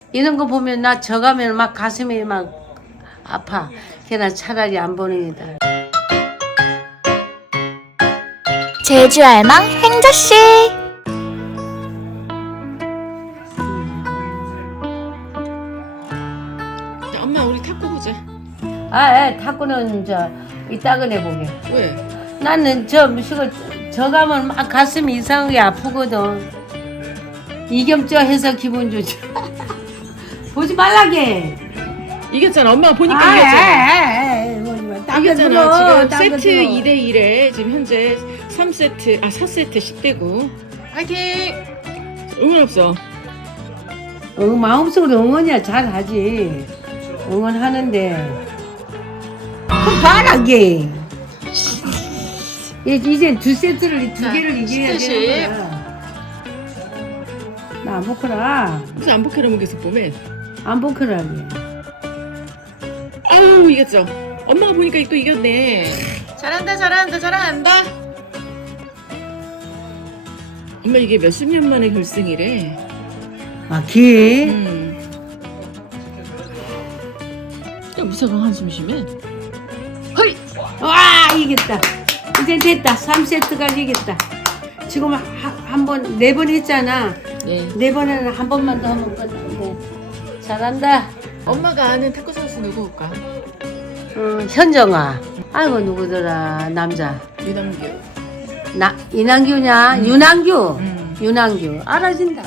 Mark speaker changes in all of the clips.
Speaker 1: 이런 거 보면 나 저가면 막 가슴이 막 아파. 걔나 차라리 안 보는 게다.
Speaker 2: 제주 알망 행자씨.
Speaker 3: 엄마 우리 탁구 보자.
Speaker 1: 탁구는 이따가 해보게.
Speaker 3: 왜?
Speaker 1: 나는 저가면 막 가슴이 이상하게 아프거든. 이겸저 해서 기분 좋죠. 보지 말라게.
Speaker 3: 이겼잖아. 엄마가 보니까 이겼잖아. 이겼잖아. 지금 세트 2대1에 지금 현재 3세트 4세트 10대9 화이팅! 응원 없어.
Speaker 1: 마음속으로 응원이야. 잘하지. 응원하는데 그럼 봐라게. 이제 2세트를 2개를 이겨야 되는 거야. 나 안 보크라.
Speaker 3: 무슨 안 복해라면 계속 보면
Speaker 1: 안 보크라게.
Speaker 3: 아우 이겼죠. 엄마가 보니까 또 이겼네. 잘한다. 엄마 이게 몇십 년 만에 결승이래.
Speaker 1: 기?
Speaker 3: 야 무사강 한숨 쉬면
Speaker 1: 허이! 와 이겼다. 이제 됐다. 3세트가 이겼다. 지금 한 번 4번 했잖아.
Speaker 3: 네.
Speaker 1: 4번에는 한 번만 더 하면 끝나. 잘한다.
Speaker 3: 엄마가 아는 탁구 선수 누구일까?
Speaker 1: 현정아. 아이고 누구더라 남자.
Speaker 3: 유남규.
Speaker 1: 이남규냐? 윤남규. 알아진다.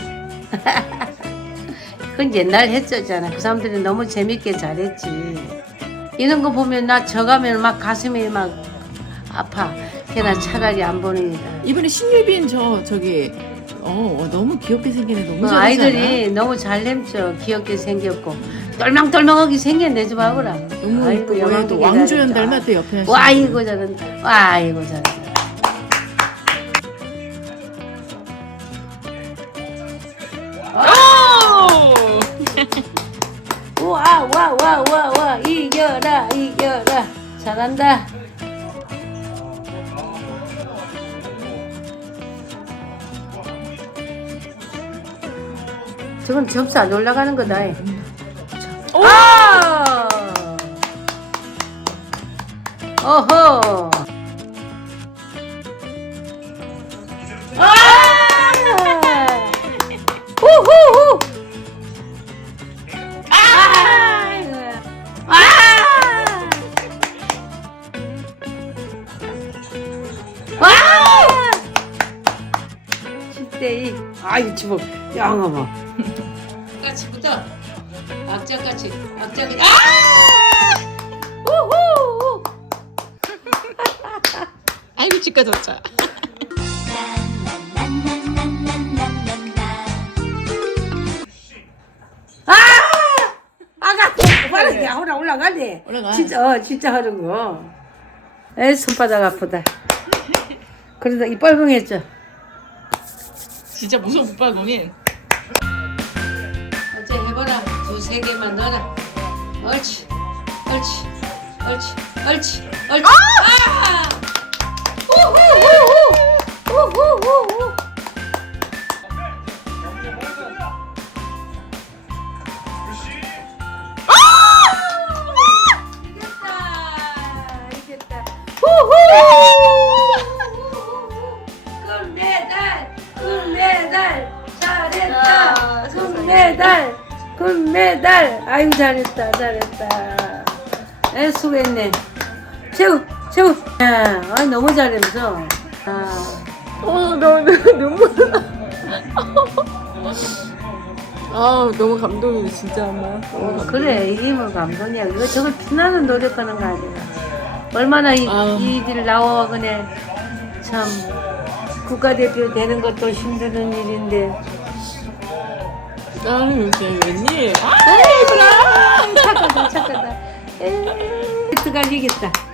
Speaker 1: 그건 옛날 했었잖아. 그 사람들이 너무 재밌게 잘했지. 이런 거 보면 나 저가면 막 가슴이 막 아파. 걔나 차라리 안 보는 게다.
Speaker 3: 이번에 신유빈 저기 너무 귀엽게 생긴 애 너무 잘하잖아.
Speaker 1: 아이들이 너무 잘 lem쳐. 귀엽게 생겼고 똘망똘망하게 생겼네 좀 하거라.
Speaker 3: 너무
Speaker 1: 아이고,
Speaker 3: 이쁘고 또 왕조연 닮았대 옆에 하시는.
Speaker 1: 와 이거 잘한다. 와 이거 잘한다. 와 이겨라 잘한다. 저건 점수 안 올라가는 거다. 어허. 후후후. 와! 10대2. 아이 주먹 양아봐. 까치부터 악자까지. 우후.
Speaker 3: 아이고 찌까졌자.
Speaker 1: 빠르게 올라가네.
Speaker 3: 올라가.
Speaker 1: 진짜 하는 거. 에이 손바닥 아프다. 그러다 이 뻘궁했죠.
Speaker 3: 진짜 무서운 북발공인.
Speaker 1: 어째 해봐라. 2-3개만 넣어라. 옳지. 아! 우후후후. 이겼다. 후후. 금메달. 잘했다. 금메달. 아유 잘했다. 수고했네. 최고. 너무 잘했어.
Speaker 3: 너무 눈물. 너무 감동이네 진짜 엄마.
Speaker 1: 그래 이기면 감동이야. 이거 저걸 피나는 노력하는 거 아니야. 얼마나 이들 나와 그네. 참 국가대표 되는 것도 힘든 일인데.
Speaker 3: 요새 웬일?
Speaker 1: 착하다. 들어가 이겼다.